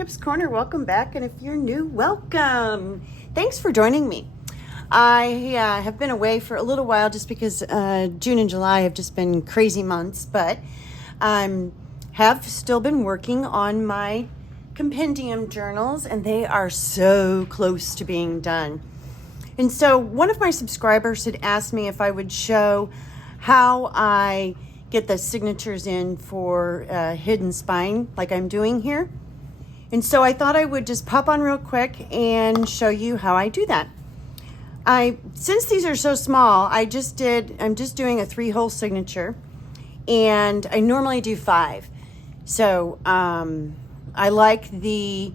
Kip's Corner. Welcome back, and if you're new, welcome. Thanks for joining me. I have been away for a little while just because June and July have just been crazy months, but have still been working on my Compendium journals, and they are so close to being done. And so one of my subscribers had asked me if I would show how I get the signatures in for hidden spine like I'm doing here. And so I thought I would just pop on real quick and show you how I do that. Since these are so small, I'm just doing a 3-hole signature, and I normally do 5. So I like the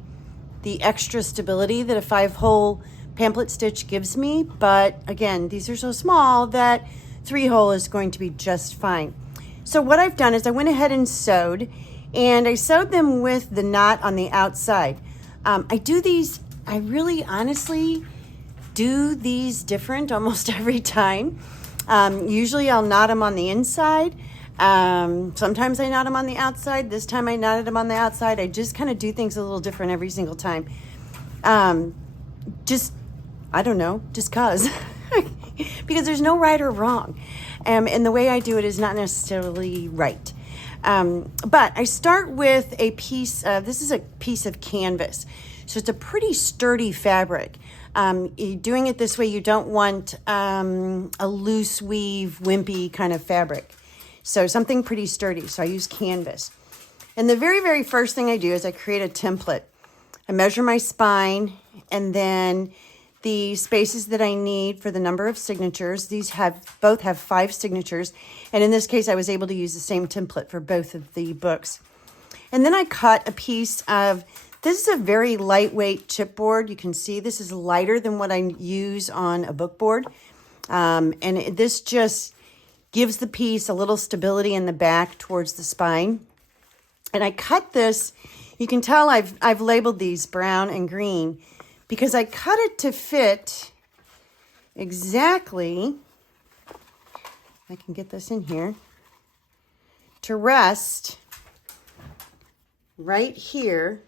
extra stability that a 5-hole pamphlet stitch gives me, but again, these are so small that 3-hole is going to be just fine. So what I've done is I went ahead and sewed, and I sewed them with the knot on the outside. I really honestly do these different almost every time. Usually I'll knot them on the inside. Sometimes I knot them on the outside. This time I knotted them on the outside. I just kind of do things a little different every single time. I don't know, just cause. Because there's no right or wrong. And the way I do it is not necessarily right. But I start with this is a piece of canvas. So it's a pretty sturdy fabric. Doing it this way, you don't want a loose weave, wimpy kind of fabric. So something pretty sturdy. So I use canvas. And the very, very first thing I do is I create a template. I measure my spine, and then the spaces that I need for the number of signatures. These both have 5 signatures. And in this case, I was able to use the same template for both of the books. And then I cut a piece of, this is a very lightweight chipboard. You can see this is lighter than what I use on a book board. This just gives the piece a little stability in the back towards the spine. And I cut this, you can tell I've labeled these brown and green, because I cut it to fit exactly, I can get this in here, to rest right here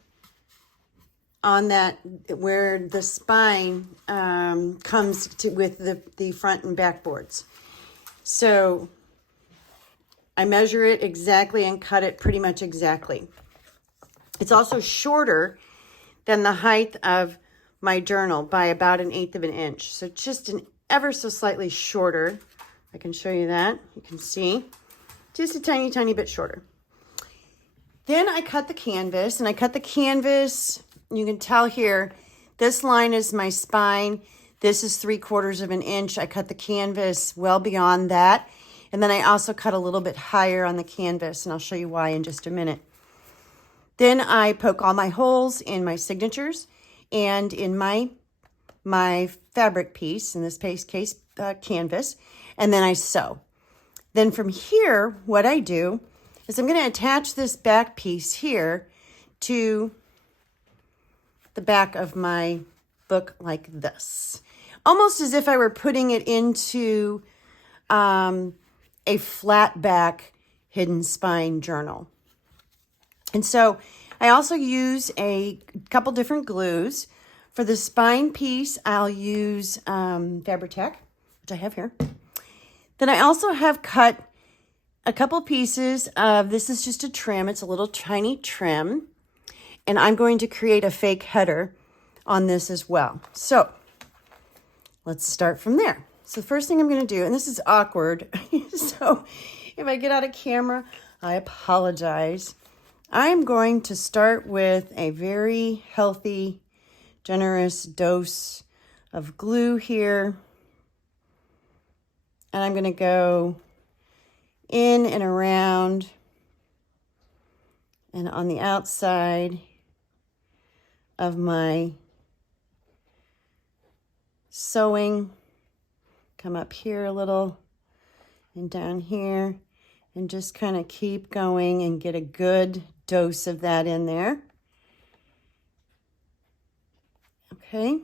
on that, where the spine comes to with the front and back boards. So I measure it exactly and cut it pretty much exactly. It's also shorter than the height of my journal by about 1/8 of an inch. So just an ever so slightly shorter. I can show you that. You can see just a tiny, tiny bit shorter. Then I cut the canvas, and I cut the canvas. You can tell here, this line is my spine. This is 3/4 of an inch. I cut the canvas well beyond that. And then I also cut a little bit higher on the canvas, and I'll show you why in just a minute. Then I poke all my holes in my signatures and in my fabric piece, in this case canvas, and then I sew. Then from here, what I do is I'm going to attach this back piece here to the back of my book like this, almost as if I were putting it into a flat back hidden spine journal. And so I also use a couple different glues. For the spine piece, I'll use Fabri-Tac, which I have here. Then I also have cut a couple pieces of, this is just a trim. It's a little tiny trim. And I'm going to create a fake header on this as well. So let's start from there. So the first thing I'm going to do, and this is awkward, so if I get out of camera, I apologize. I'm going to start with a very healthy, generous dose of glue here. And I'm going to go in and around and on the outside of my sewing. Come up here a little and down here, and just kind of keep going and get a good dose of that in there. Okay.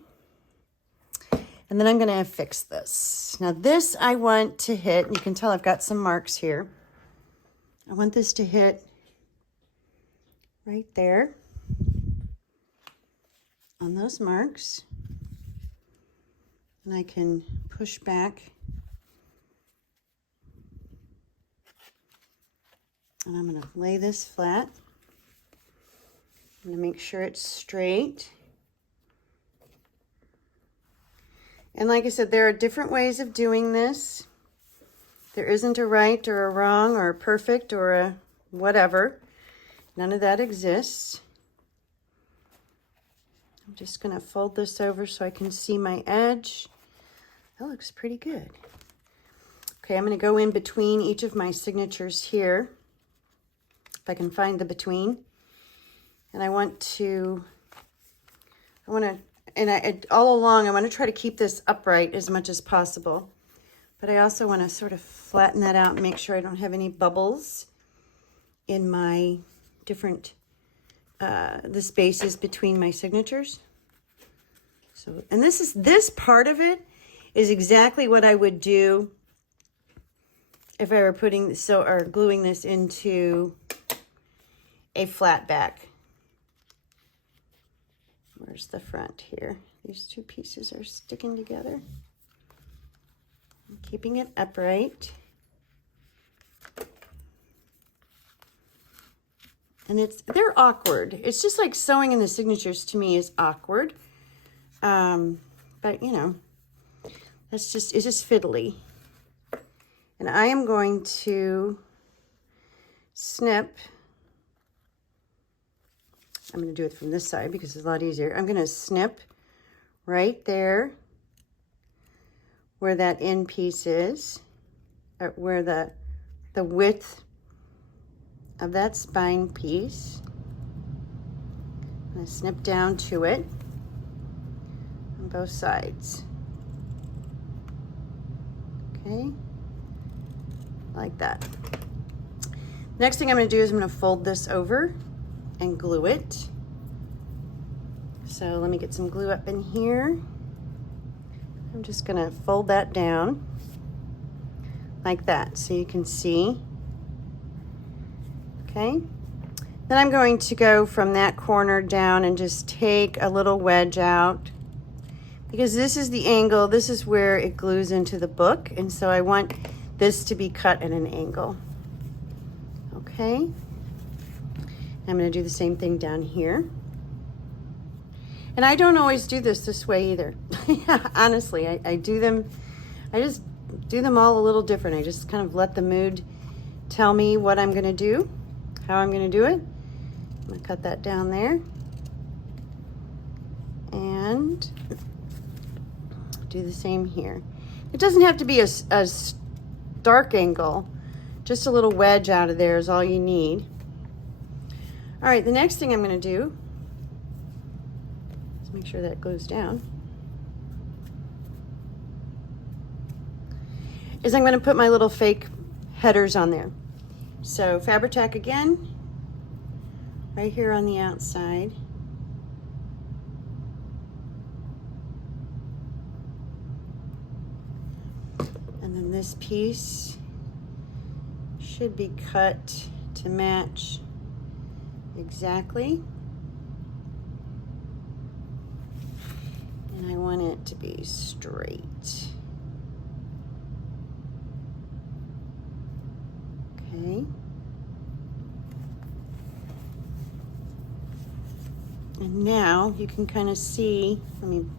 And then I'm going to fix this. Now this I want to hit, you can tell I've got some marks here. I want this to hit right there. on those marks. And I can push back. And I'm going to lay this flat. I'm going to make sure it's straight. And like I said, there are different ways of doing this. There isn't a right or a wrong or a perfect or a whatever. None of that exists. I'm just going to fold this over so I can see my edge. That looks pretty good. Okay, I'm going to go in between each of my signatures here, if I can find the between. And all along, I want to try to keep this upright as much as possible. But I also want to sort of flatten that out and make sure I don't have any bubbles in my different, the spaces between my signatures. So, and this part of it is exactly what I would do if I were gluing this into a flat back. Where's the front here? These two pieces are sticking together. I'm keeping it upright. And they're awkward. It's just like sewing in the signatures to me is awkward. But you know, it's just fiddly. And I am going to snip. I'm going to do it from this side because it's a lot easier. I'm going to snip right there where that end piece is, or where the width of that spine piece. I'm going to snip down to it on both sides. Okay, like that. Next thing I'm going to do is I'm going to fold this over and glue it. So let me get some glue up in here. I'm just going to fold that down like that so you can see. Okay. Then I'm going to go from that corner down and just take a little wedge out, because this is the angle, this is where it glues into the book, and so I want this to be cut at an angle. Okay. I'm going to do the same thing down here. And I don't always do this way either. Honestly, I just do them all a little different. I just kind of let the mood tell me what I'm going to do, how I'm going to do it. I'm going to cut that down there. And do the same here. It doesn't have to be a stark angle. Just a little wedge out of there is all you need. All right, the next thing I'm going to do is make sure that glues down. Is I'm going to put my little fake headers on there. So Fabri-Tac again, right here on the outside. And then this piece should be cut to match exactly. And I want it to be straight. Okay. And now you can kind of see, you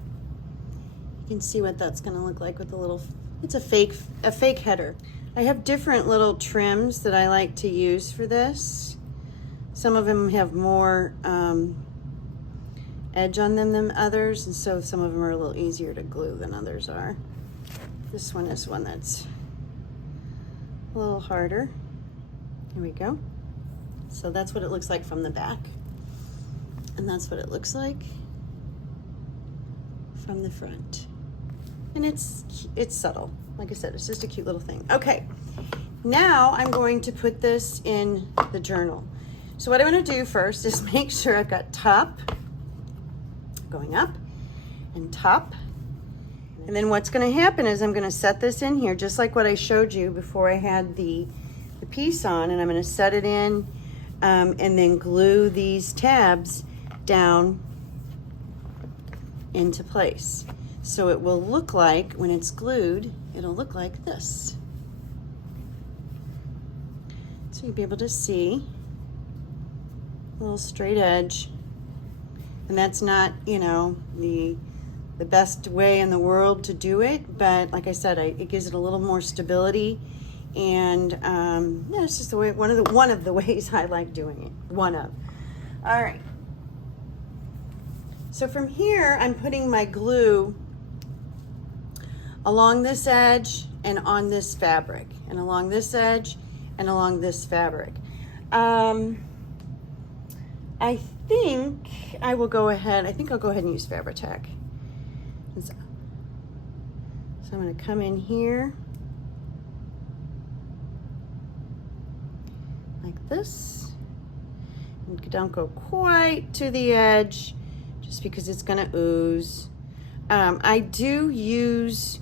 can see what that's going to look like with the little, it's a fake header. I have different little trims that I like to use for this. Some of them have more edge on them than others, and so some of them are a little easier to glue than others are. This one is one that's a little harder. Here we go. So that's what it looks like from the back. And that's what it looks like from the front. And it's subtle. Like I said, it's just a cute little thing. Okay, now I'm going to put this in the journal. So what I want to do first is make sure I've got top going up and top. And then what's going to happen is I'm going to set this in here just like what I showed you before I had the piece on, and I'm going to set it in and then glue these tabs down into place. So it will look like, when it's glued, it'll look like this. So you'll be able to see a little straight edge. And that's not, you know, the best way in the world to do it, but like I said, it gives it a little more stability. And yeah, it's just the way, one of the ways I like doing it. One of. All right. So from here, I'm putting my glue along this edge and on this fabric, and along this edge and along this fabric. I think I will go ahead, I think I'll go ahead and use Fabri-Tac. So I'm going to come in here like this. And don't go quite to the edge just because it's going to ooze. I do use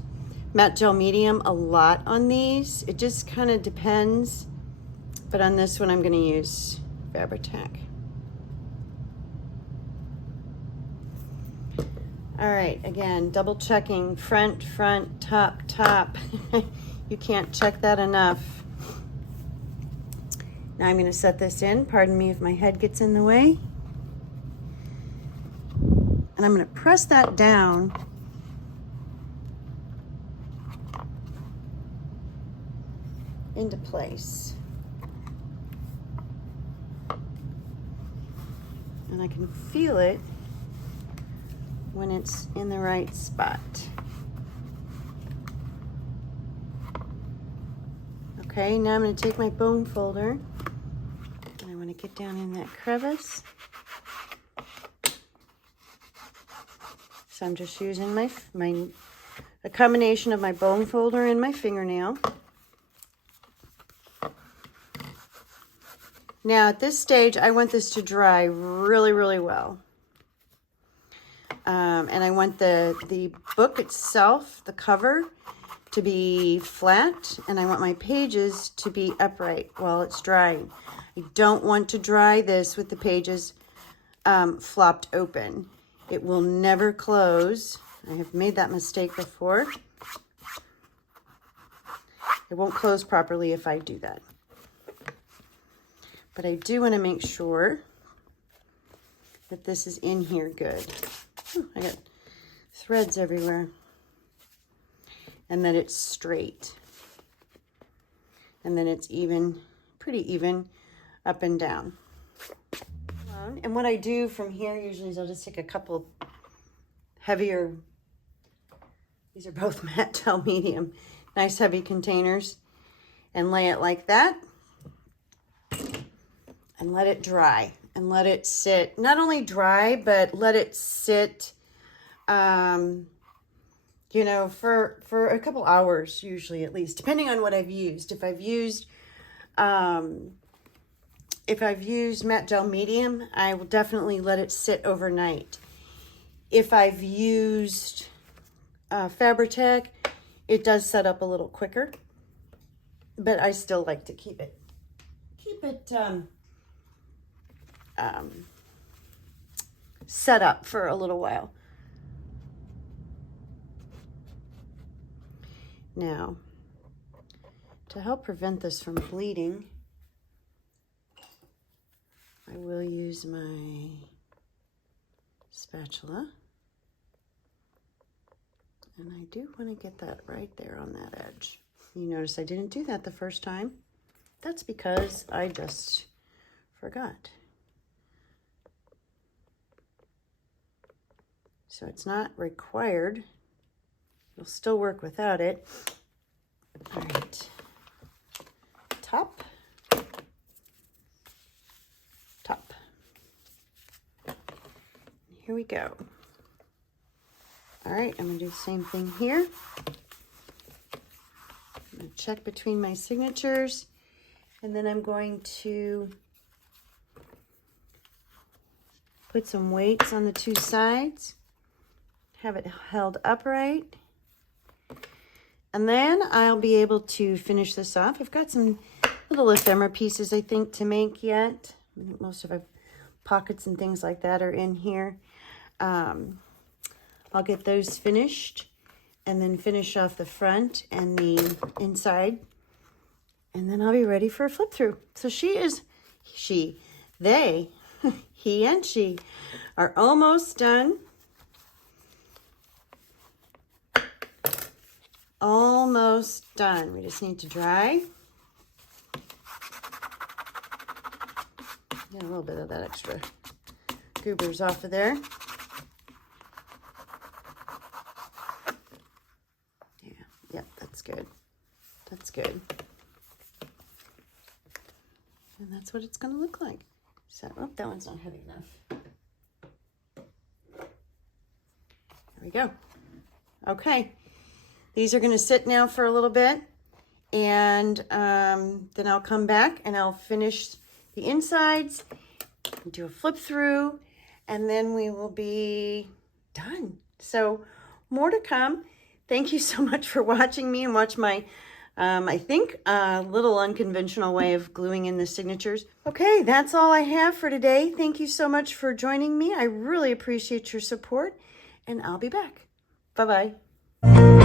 matte gel medium a lot on these. It just kind of depends. But on this one, I'm going to use Fabri-Tac. All right, again, double checking front, top, top. You can't check that enough. Now I'm going to set this in. Pardon me if my head gets in the way. And I'm going to press that down into place. And I can feel it when it's in the right spot. Okay, now I'm going to take my bone folder and I want to get down in that crevice. So I'm just using a combination of my bone folder and my fingernail. Now at this stage, I want this to dry really, really well. And I want the book itself, the cover, to be flat, and I want my pages to be upright while it's drying. I don't want to dry this with the pages flopped open. It will never close. I have made that mistake before. It won't close properly if I do that. But I do want to make sure that this is in here good. I got threads everywhere. And that it's straight. And then it's even, pretty even up and down. And what I do from here usually is I'll just take a couple heavier, these are both matte gel medium, nice heavy containers, and lay it like that. And let it dry. And let it sit, not only dry, but let it sit, you know, for a couple hours, usually at least, depending on what I've used. If I've used matte gel medium, I will definitely let it sit overnight. If I've used Fabri-Tac, it does set up a little quicker, but I still like to keep it set up for a little while. Now, to help prevent this from bleeding, I will use my spatula. And I do want to get that right there on that edge. You notice I didn't do that the first time. That's because I just forgot. So it's not required. You'll still work without it. All right. Top. Top. Here we go. All right, I'm going to do the same thing here. I'm going to check between my signatures, and then I'm going to put some weights on the two sides. Have it held upright. And then I'll be able to finish this off. I've got some little ephemera pieces, I think, to make yet. Most of our pockets and things like that are in here. I'll get those finished and then finish off the front and the inside. And then I'll be ready for a flip through. So they, he and she are almost done. Almost done. We just need to dry. Get a little bit of that extra goobers off of there. Yep, that's good. That's good. And that's what it's going to look like. So, oh, that one's not heavy enough. There we go. Okay. These are going to sit now for a little bit. And then I'll come back and I'll finish the insides, do a flip through, and then we will be done. So, more to come. Thank you so much for watching me and watch my, I think, little unconventional way of gluing in the signatures. Okay, that's all I have for today. Thank you so much for joining me. I really appreciate your support, and I'll be back. Bye-bye.